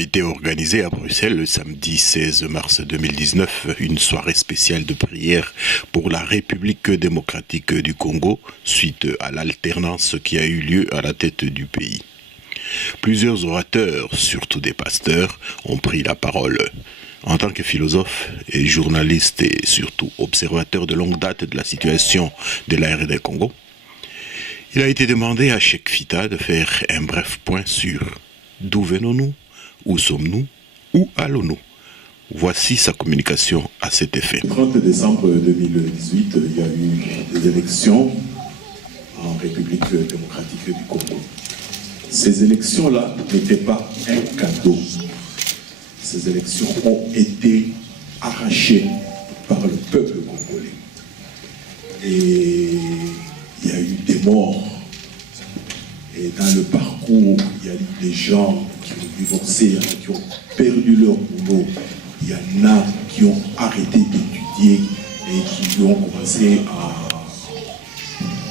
été organisée à Bruxelles le samedi 16 mars 2019 une soirée spéciale de prière pour la République démocratique du Congo suite à l'alternance qui a eu lieu à la tête du pays. Plusieurs orateurs, surtout des pasteurs, ont pris la parole. En tant que philosophe et journaliste et surtout observateur de longue date de la situation de la RD Congo, il a été demandé à Cheikh Fita de faire un bref point sur d'où venons-nous, où sommes-nous, où allons-nous. Voici sa communication à cet effet. Le 30 décembre 2018, il y a eu des élections en République démocratique du Congo. Ces élections-là n'étaient pas un cadeau. Ces élections ont été arrachées par le peuple congolais. Et il y a eu des morts. Et dans le parcours, il y a eu des gens qui ont divorcé, qui ont perdu leur boulot. Il y en a qui ont arrêté d'étudier et qui ont commencé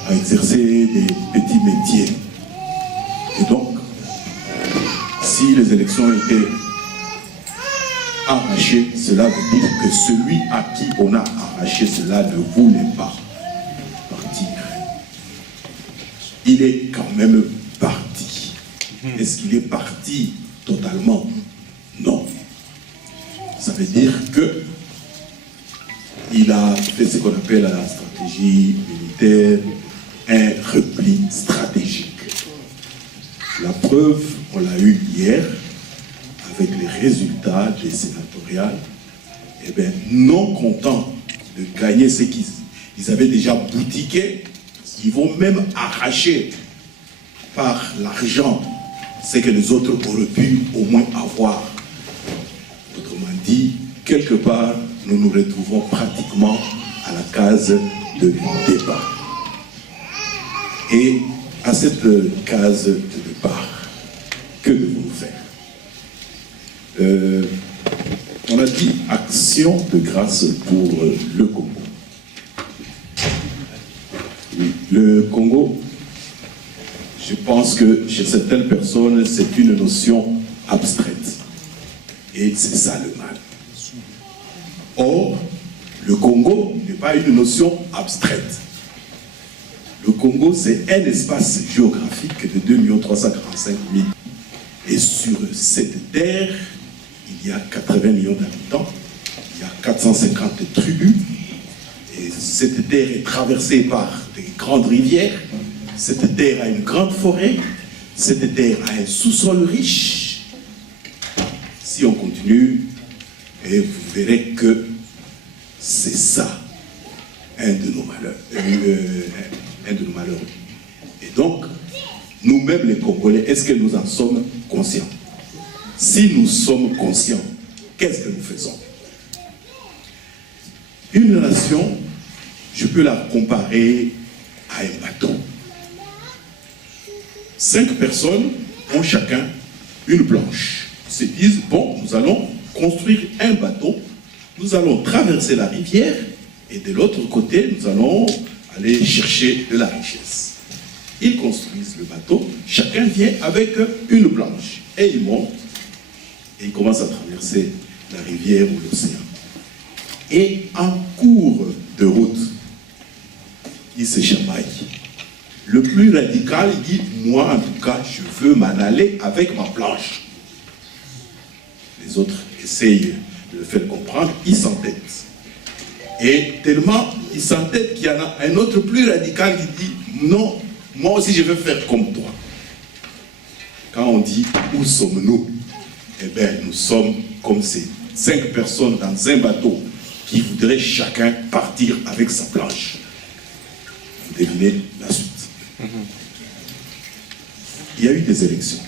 à exercer des petits métiers. Et donc, si les élections étaient arrachées, cela veut dire que celui à qui on a arraché cela ne voulait pas partir. Il est quand même parti. Est-ce qu'il est parti totalement? Non. Ça veut dire que il a fait ce qu'on appelle la stratégie militaire, un repli stratégique. La preuve, on l'a eu hier, avec les résultats des sénatoriales. Eh bien, non contents de gagner ce qu'ils avaient déjà boutiqué, ils vont même arracher par l'argent ce que les autres auraient pu au moins avoir. Autrement dit, quelque part, nous nous retrouvons pratiquement à la case de départ. Et à cette case de départ, que devons-nous faire? On a dit action de grâce pour le Congo. Oui, le Congo, je pense que chez certaines personnes, c'est une notion abstraite. Et c'est ça le mal. Or, le Congo n'est pas une notion abstraite. Le Congo, c'est un espace géographique de 2 345 000. Et sur cette terre, il y a 80 millions d'habitants, il y a 450 tribus. Et cette terre est traversée par des grandes rivières. Cette terre a une grande forêt. Cette terre a un sous-sol riche. Si on continue, et vous verrez que c'est ça, un de nos malheurs. Un de nos malheurs. Et donc, nous-mêmes les Congolais, est-ce que nous en sommes conscients? Si nous sommes conscients, qu'est-ce que nous faisons? Une nation, je peux la comparer à un bateau. 5 personnes ont chacun une planche. Ils se disent, bon, nous allons construire un bateau, nous allons traverser la rivière, et de l'autre côté, nous allons aller chercher de la richesse. Ils construisent le bateau, chacun vient avec une planche, et ils montent, et ils commencent à traverser la rivière ou l'océan. Et en cours de route, ils se chamaillent. Le plus radical, il dit, moi en tout cas, je veux m'en aller avec ma planche. Les autres essayent de le faire comprendre, ils s'entêtent. Et tellement ils s'entêtent qu'il y en a un autre plus radical qui dit, non, moi aussi je veux faire comme toi. Quand on dit, où sommes-nous? Eh bien, nous sommes comme ces 5 personnes dans un bateau qui voudraient chacun partir avec sa planche. Vous devinez la suite. Il y a eu des élections.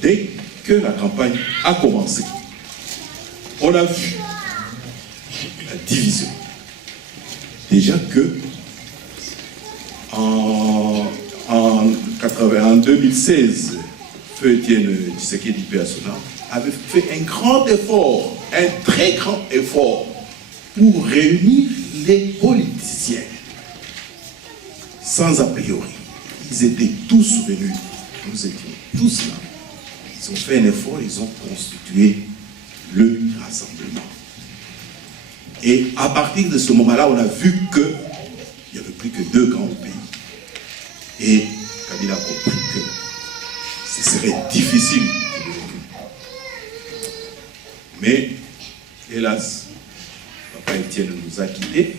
Dès que la campagne a commencé, on a vu la division. Déjà que en 2016, Feu Étienne Tshisekedi Persona avait fait un grand effort, un très grand effort pour réunir les politiciens sans a priori. Ils étaient tous venus, nous étions tous là. ils ont fait un effort, ils ont constitué le rassemblement. Et à partir de ce moment-là, on a vu qu'il n'y avait plus que 2 camps au pays. Et Kabila a compris que ce serait difficile de le reculer. Mais, hélas, Papa Étienne nous a quittés.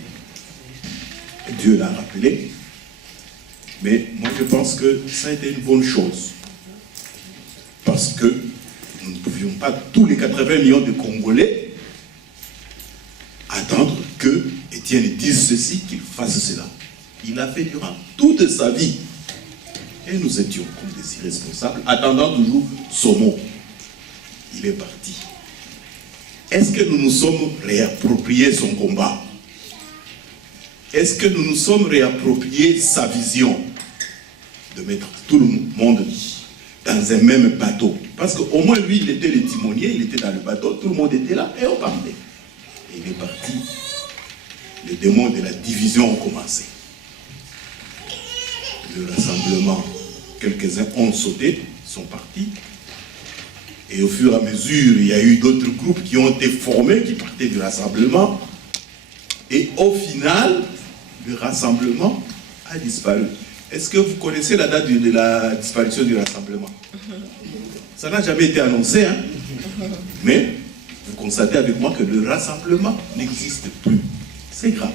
Dieu l'a rappelé. Mais moi, je pense que ça a été une bonne chose. Parce que nous ne pouvions pas, tous les 80 millions de Congolais, attendre que Étienne dise ceci, qu'il fasse cela. Il a fait durant toute sa vie. Et nous étions comme des irresponsables, attendant toujours son mot. Il est parti. Est-ce que nous nous sommes réappropriés son combat? Est-ce que nous nous sommes réappropriés sa vision de mettre tout le monde dans un même bateau? Parce qu'au moins lui, il était le timonier, il était dans le bateau, tout le monde était là et on partait. Et il est parti. Les démons de la division ont commencé. Le rassemblement, quelques-uns ont sauté, sont partis. Et au fur et à mesure, il y a eu d'autres groupes qui ont été formés, qui partaient du rassemblement. Et au final, le rassemblement a disparu. Est-ce que vous connaissez la date de la disparition du rassemblement? Ça n'a jamais été annoncé, hein? Mais vous constatez avec moi que le rassemblement n'existe plus. C'est grave.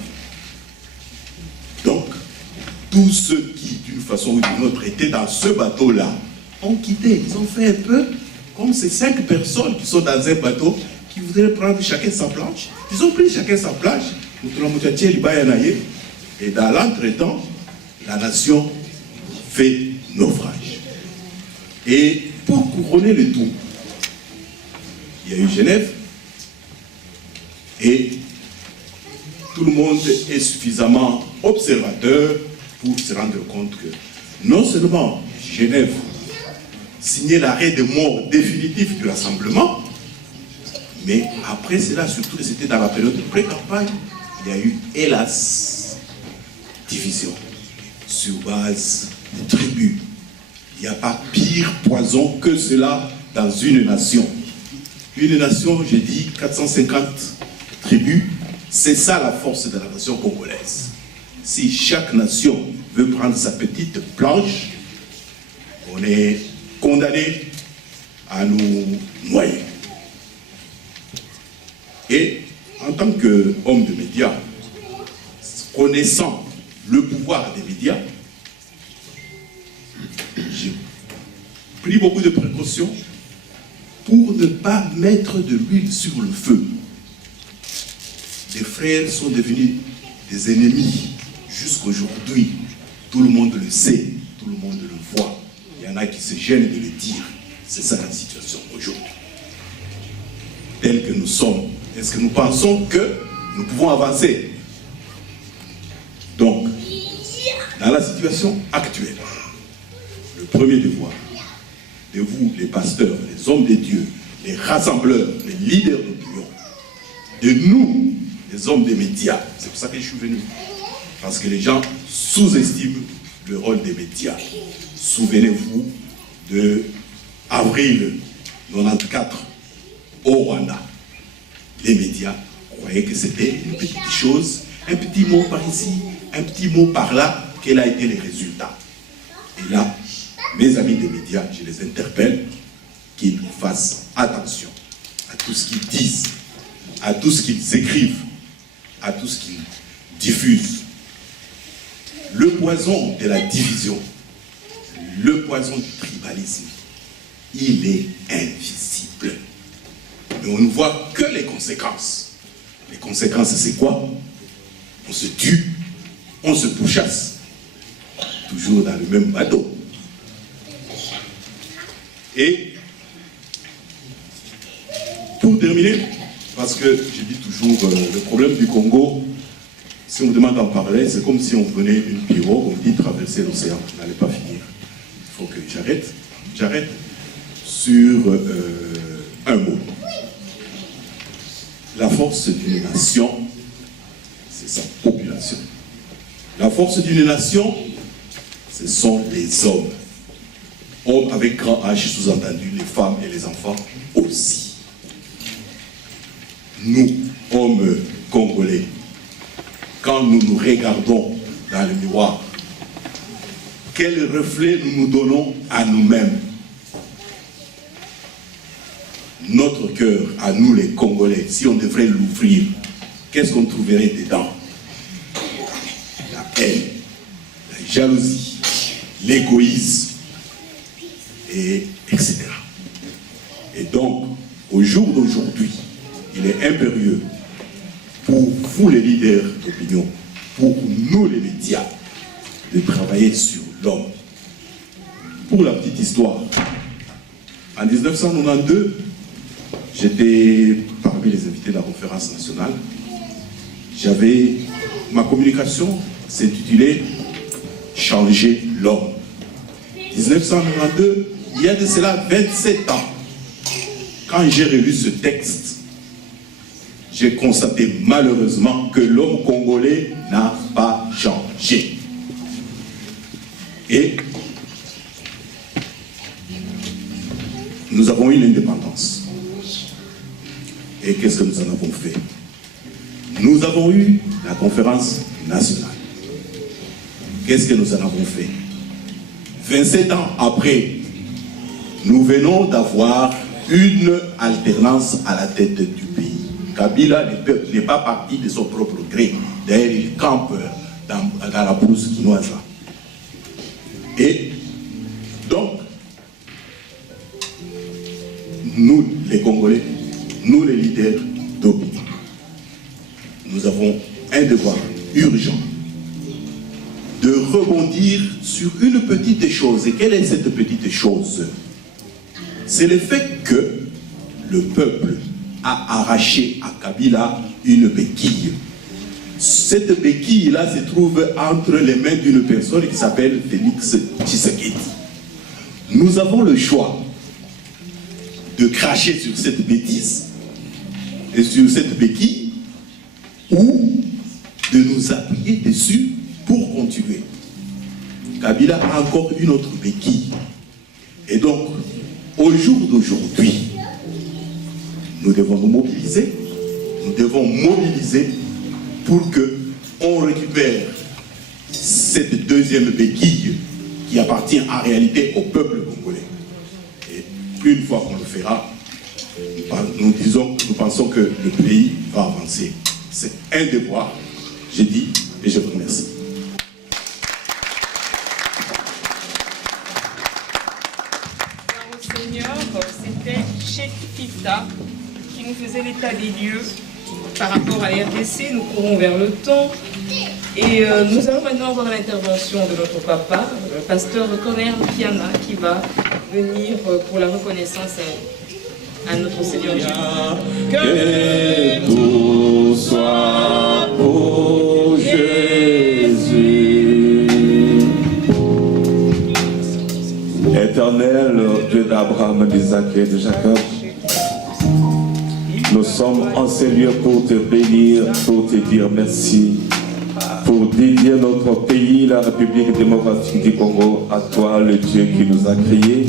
Donc, tous ceux qui, d'une façon ou d'une autre, étaient dans ce bateau-là, ont quitté. Ils ont fait un peu comme ces 5 personnes qui sont dans un bateau, qui voudraient prendre chacun sa planche. Ils ont pris chacun sa planche. Et dans l'entretemps, la nation fait naufrage. Et pour couronner le tout, il y a eu Genève, et tout le monde est suffisamment observateur pour se rendre compte que non seulement Genève signait l'arrêt de mort définitif du rassemblement, mais après cela, surtout c'était dans la période de pré-campagne, il y a eu, hélas, division sur base de tribus. Il n'y a pas pire poison que cela dans une nation. Une nation, j'ai dit, 450 tribus, c'est ça la force de la nation congolaise. Si chaque nation veut prendre sa petite planche, on est condamné à nous noyer. Et en tant qu'homme de médias, connaissant le pouvoir des médias, j'ai pris beaucoup de précautions pour ne pas mettre de l'huile sur le feu. Les frères sont devenus des ennemis jusqu'aujourd'hui. Tout le monde le sait, tout le monde le voit. Il y en a qui se gênent de le dire. C'est ça la situation aujourd'hui. Tel que nous sommes, est-ce que nous pensons que nous pouvons avancer? Donc, dans la situation actuelle, le premier devoir de vous, les pasteurs, les hommes de Dieu, les rassembleurs, les leaders d'opinion, de nous, les hommes des médias, c'est pour ça que je suis venu, parce que les gens sous-estiment le rôle des médias. Souvenez-vous de avril 94 au Rwanda. Les médias croyaient que c'était une petite chose, un petit mot par ici, un petit mot par là, quels ont été les résultats. Et là, mes amis des médias, je les interpelle qu'ils fassent attention à tout ce qu'ils disent, à tout ce qu'ils écrivent, à tout ce qu'ils diffusent. Le poison de la division, le poison du tribalisme, il est invisible. Mais on ne voit que les conséquences. Les conséquences, c'est quoi? On se tue, on se pourchasse, toujours dans le même bateau. Et pour terminer, parce que je dis toujours, le problème du Congo, si on me demande d'en parler, c'est comme si on venait d'une pirogue, on dit traverser l'océan, on n'allait pas finir. Il faut que j'arrête. J'arrête sur un mot. La force d'une nation, c'est sa population. La force d'une nation, ce sont les hommes. Hommes avec grand H, sous-entendu, les femmes et les enfants aussi. Nous, hommes congolais, quand nous nous regardons dans le miroir, quel reflet nous nous donnons à nous-mêmes? Notre cœur, à nous les Congolais, si on devrait l'ouvrir, qu'est-ce qu'on trouverait dedans? La haine, la jalousie, l'égoïsme, etc. Et donc, au jour d'aujourd'hui, il est impérieux pour vous les leaders d'opinion, pour nous les médias, de travailler sur l'homme. Pour la petite histoire, en 1992, j'étais parmi les invités de la conférence nationale. Ma communication s'intitulait « Changer l'homme ». 1992, il y a de cela 27 ans, quand j'ai relu ce texte, j'ai constaté malheureusement que l'homme congolais n'a pas changé. Et nous avons eu l'indépendance. Et qu'est-ce que nous en avons fait? Nous avons eu la conférence nationale. Qu'est-ce que nous en avons fait? 27 ans après, nous venons d'avoir une alternance à la tête du pays. Kabila n'est pas parti de son propre gré. D'ailleurs, il campe dans la brousse quinoise. Et donc, nous, les Congolais, nous, les leaders d'opinion, nous avons un devoir urgent de rebondir sur une petite chose. Et quelle est cette petite chose? C'est le fait que le peuple a arraché à Kabila une béquille. Cette béquille-là se trouve entre les mains d'une personne qui s'appelle Félix Tshisekedi. Nous avons le choix de cracher sur cette bêtise et sur cette béquille, ou de nous appuyer dessus pour continuer. Kabila a encore une autre béquille. Et donc, au jour d'aujourd'hui, nous devons nous mobiliser. Nous devons mobiliser pour qu'on récupère cette deuxième béquille qui appartient en réalité au peuple congolais. Et une fois qu'on le fera, nous pensons que le pays va avancer. C'est un devoir, j'ai dit, et je vous remercie. Seigneur, c'était Chekita qui nous faisait l'état des lieux par rapport à la RDC. Nous courons vers le temps et nous allons maintenant avoir l'intervention de notre papa, le pasteur Corner Piana, qui va venir pour la reconnaissance à notre Seigneur Jésus. Que tout soit pour Jésus. Éternel Dieu d'Abraham, d'Isaac et de Jacob, nous sommes en ces lieux pour te bénir, pour te dire merci, pour dédier notre pays, la République démocratique du Congo, à toi le Dieu qui nous a créés,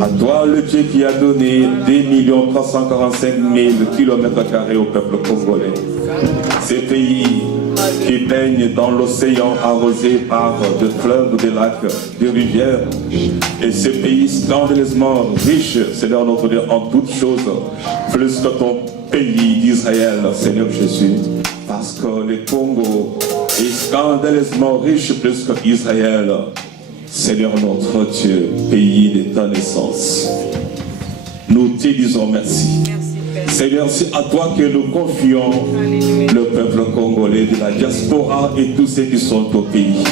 à toi le Dieu qui a donné 2 345 000 km² au peuple congolais. Ces pays qui baignent dans l'océan arrosé par de fleuves, des lacs, des rivières, et ces pays scandaleusement riches, Seigneur notre Dieu, en toutes choses, plus que ton pays d'Israël, Seigneur Jésus, parce que le Congo est scandaleusement riche plus qu'Israël, Seigneur notre Dieu, pays de ta naissance. Nous te disons merci. Seigneur, c'est à toi que nous confions le peuple congolais de la diaspora et tous ceux qui sont au pays.